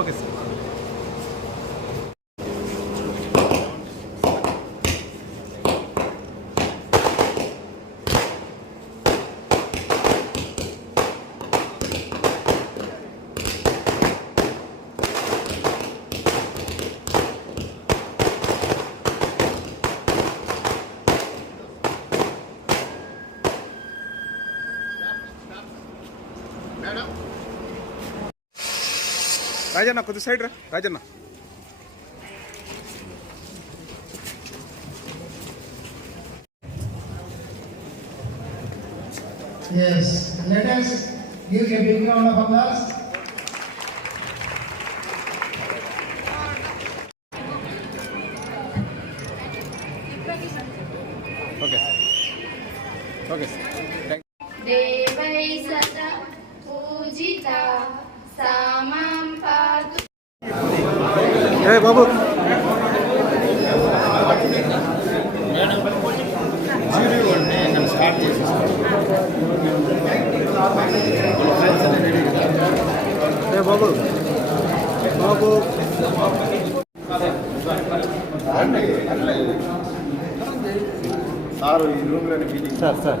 Okay sir. Rajanna కొద్ది side రా Rajanna Yes, let us give a big round of applause. బాబు. ఏ బాబు. బాబు. సార్ ఈ రూమ్లోని మీటింగ్ సార్. సార్.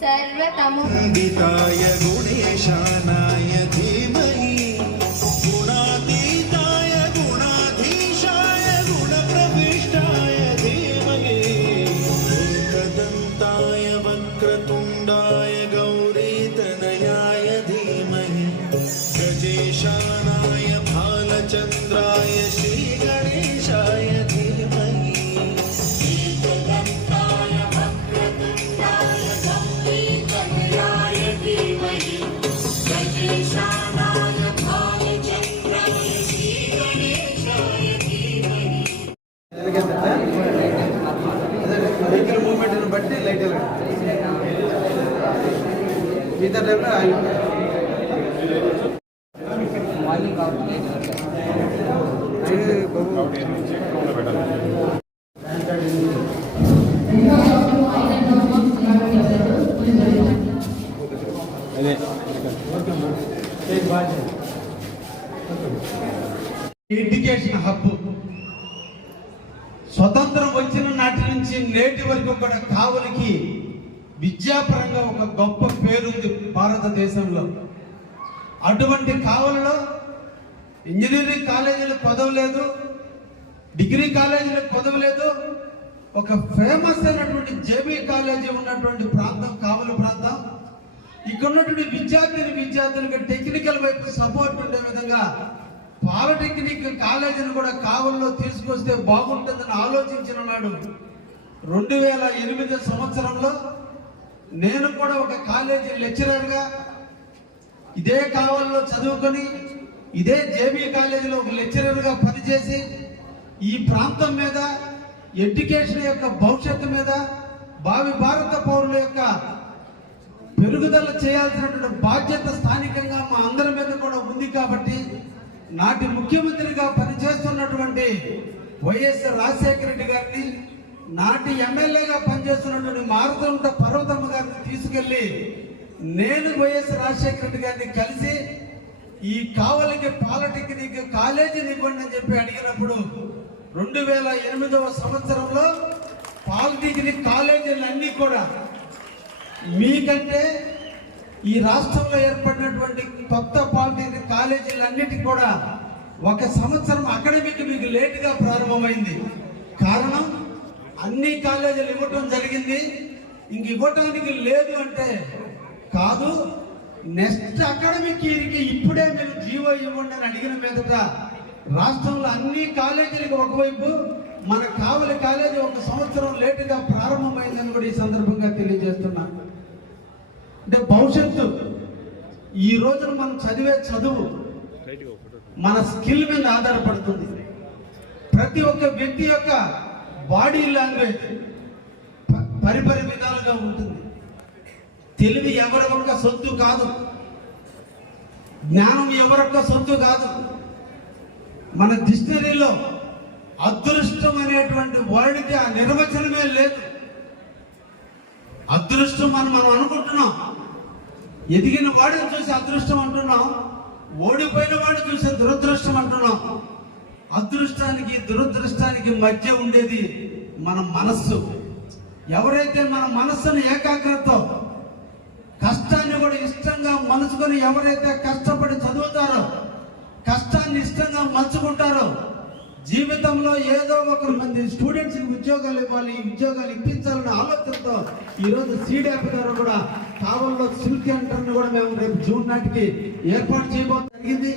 सर्वतमो। మిగతా టైంలో ఆగి ఎడ్యుకేషన్ హబ్ స్వతంత్రం వచ్చిన నాటి నుంచి నేటి వరకు కూడా కావులకి విద్యాపరంగా ఒక గొప్ప పేరుంది భారతదేశంలో. అటువంటి కావలలో ఇంజనీరింగ్ కాలేజీలకు పదవి లేదు డిగ్రీ కాలేజీలకు పదవి లేదు. ఒక ఫేమస్ అయినటువంటి జేబీ కాలేజీ ఉన్నటువంటి ప్రాంతం కావలి ప్రాంతం. ఇక్కడ ఉన్నటువంటి విద్యార్థిని విద్యార్థులకు టెక్నికల్ వైపు సపోర్ట్ ఉండే విధంగా పాలిటెక్నిక్ కాలేజీని కూడా కావల్లో తీసుకొస్తే బాగుంటుందని ఆలోచించిన నాడు రెండు వేల ఎనిమిది సంవత్సరంలో నేను కూడా ఒక కాలేజీ లెక్చరర్గా ఇదే కావల్లో చదువుకొని ఇదే జేబీ కాలేజీలో ఒక లెక్చరర్గా పనిచేసి ఈ ప్రాంతం మీద ఎడ్యుకేషన్ యొక్క భవిష్యత్తు మీద భావి భారత పౌరుల యొక్క పెరుగుదల చేయాల్సినటువంటి బాధ్యత స్థానికంగా మా అందరి మీద కూడా ఉంది కాబట్టి నాటి ముఖ్యమంత్రిగా పనిచేస్తున్నటువంటి వైఎస్ రాజశేఖర రెడ్డి గారిని నాటి ఎమ్మెల్యేగా పనిచేస్తున్నటువంటి మారుతుంట తీసుకెళ్ళి నేను వైఎస్ రాజశేఖర రెడ్డి గారిని కలిసి ఈ కావలికి పాలిటెక్నిక్ కాలేజీని ఇవ్వండి అని చెప్పి అడిగినప్పుడు రెండు వేల ఎనిమిదవ సంవత్సరంలో పాలిటెక్నిక్ కాలేజీలన్నీ కూడా మీకంటే ఈ రాష్ట్రంలో ఏర్పడినటువంటి కొత్త పాలిటెక్నిక్ కాలేజీలన్నిటికీ కూడా ఒక సంవత్సరం అకాడమిక్ మీకు లేటుగా ప్రారంభమైంది. కారణం అన్ని కాలేజీలు ఇవ్వటం జరిగింది. ఇంక ఇవ్వటానికి లేదు అంటే కాదు. నెక్స్ట్ అకాడమిక్ ఇయర్కి ఇప్పుడే మీరు జీవో ఇవ్వండి అని అడిగిన మీదట రాష్ట్రంలో అన్ని కాలేజీలకు ఒకవైపు మన కావలి కాలేజీ ఒక సంవత్సరం లేటుగా ప్రారంభమైందని కూడా ఈ సందర్భంగా తెలియజేస్తున్నా. అంటే భవిష్యత్తు ఈ రోజున మనం చదివే చదువు మన స్కిల్ మీద ఆధారపడుతుంది. ప్రతి ఒక్క వ్యక్తి యొక్క బాడీ లాంగ్వేజ్ పరిపరి విధాలుగా ఉంటుంది. తెలివి ఎవరి ఒక్క సొత్తు కాదు. జ్ఞానం ఎవరొక్క సొత్తు కాదు. మన డిక్షనరీలో అదృష్టం అనేటువంటి వర్డ్కి ఆ నిర్వచనమే లేదు. అదృష్టం అని మనం అనుకుంటున్నాం. ఎదిగిన వాడిని చూసి అదృష్టం అంటున్నాం. ఓడిపోయిన వాడిని చూసి దురదృష్టం అంటున్నాం. అదృష్టానికి దురదృష్టానికి మధ్య ఉండేది మన మనస్సు. ఎవరైతే మన మనస్సును ఏకాగ్రత కష్టాన్ని కూడా ఇష్టంగా మలుచుకొని ఎవరైతే కష్టపడి చదువుతారో కష్టాన్ని ఇష్టంగా మలుచుకుంటారో జీవితంలో ఏదో ఒకరు మంది స్టూడెంట్స్కి ఉద్యోగాలు ఇవ్వాలి ఉద్యోగాలు ఇప్పించాలన్న ఆలోచనతో ఈరోజు సీడాప్ గారు కూడా కావల్లో సిల్క్ సెంటర్ని కూడా మేము రేపు జూన్ నాటికి ఏర్పాటు చేయబోతుంది జరిగింది.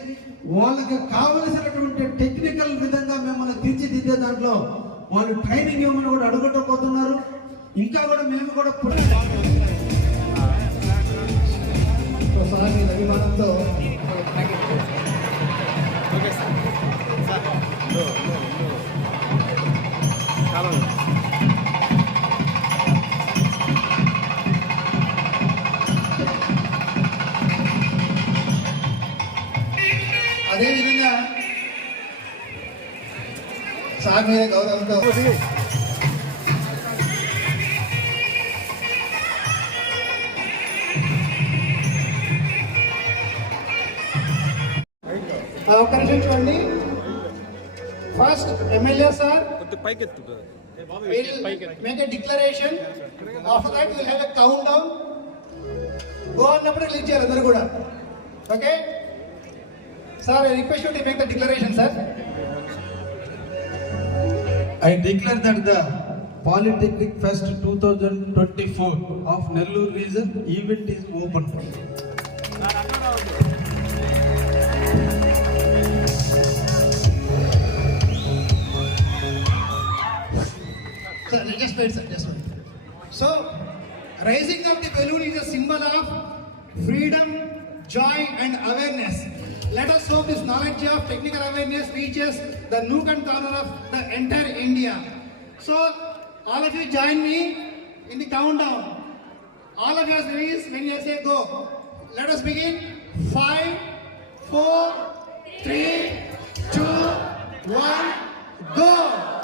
వాళ్ళకి కావలసినటువంటి టెక్నికల్ విధంగా మిమ్మల్ని తీర్చిదిద్దే దాంట్లో వాళ్ళు ట్రైనింగ్ ఇవ్వమని కూడా అడుగుటపోతున్నారు ఇంకా కూడా మేము కూడా ఒకసారి అభిమానంతో అదేవిధంగా సార్ మీద గౌరవంతో చూడండి first MLA sir make a declaration. After that, we'll have a countdown. Go అన్నప్పుడు రిలీజ్ చేయాలి అందరు కూడా okay sir I request you to make the declaration sir I declare that the Polytechnic Fest 2024 of Nellore region event is open. Sir, just So, raising of the balloon is a symbol of freedom, joy, and awareness. Let us hope this knowledge of technical awareness reaches the nook and corner of the entire India. So, all of you join me in the countdown. All of us raise when you say go. Let us begin. Five, four, three, two, one, go!